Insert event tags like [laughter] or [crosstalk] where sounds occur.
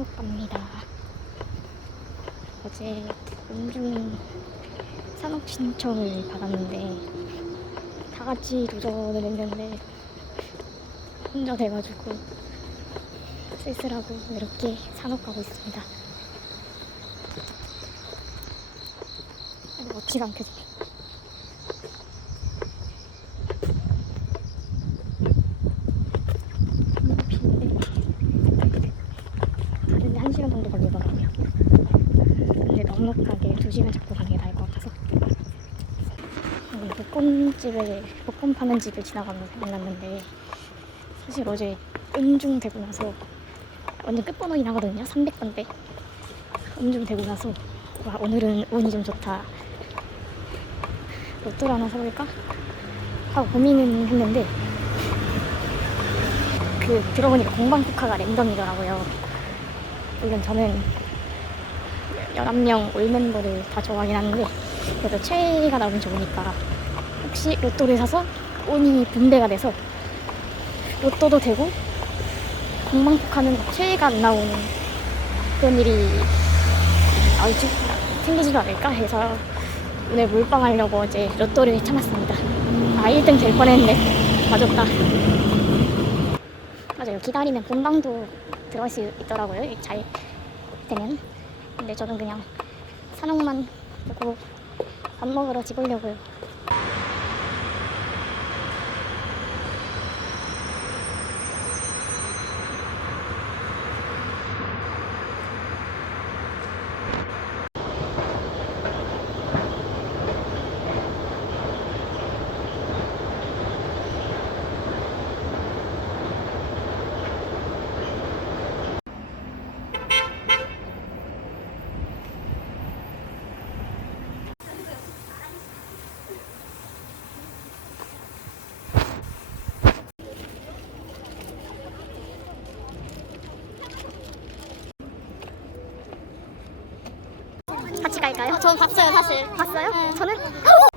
산업 갑니다. 어제 음중 산업 신청을 받았는데 다 같이 도전을 했는데 혼자 돼가지고 쓸쓸하고 이렇게 산업 가고 있습니다. 근데 어찌가 안 켜져. 가는데 한 시간 정도 걸리더라고요. 근데 넉넉하게 두 시간 잡고 가는 게 나을 것 같아서 여기 볶음집에 볶음 파는 집을 지나가면서 만났는데 사실 어제 음중 되고 나서 완전 끝번호이 나거든요. 300번대 음중 되고 나서 와 오늘은 운이 좀 좋다. 로또를 하나 사볼까? 하고 고민은 했는데 그 들어보니까 공방 국화가 랜덤이더라고요. 물론 저는 11명 올 멤버를 다 좋아하긴 하는데 그래도 최애가 나오면 좋으니까 혹시 로또를 사서 운이 분배가 돼서 로또도 되고 공방 국화는 최애가 안 나오는 그런 일이 나올지 생기지도 않을까 해서 오늘 몰빵하려고 어제 로또를 참았습니다. 아 1등 될 뻔했네. 맞았다. 맞아요. 기다리면 본방도 들어갈 수 있더라고요. 잘 되면. 근데 저는 그냥 산옥만 보고 밥 먹으러 집 오려고요. 같이 갈까요? 전 봤어요 사실. 봤어요? 네. 저는 오! [laughs]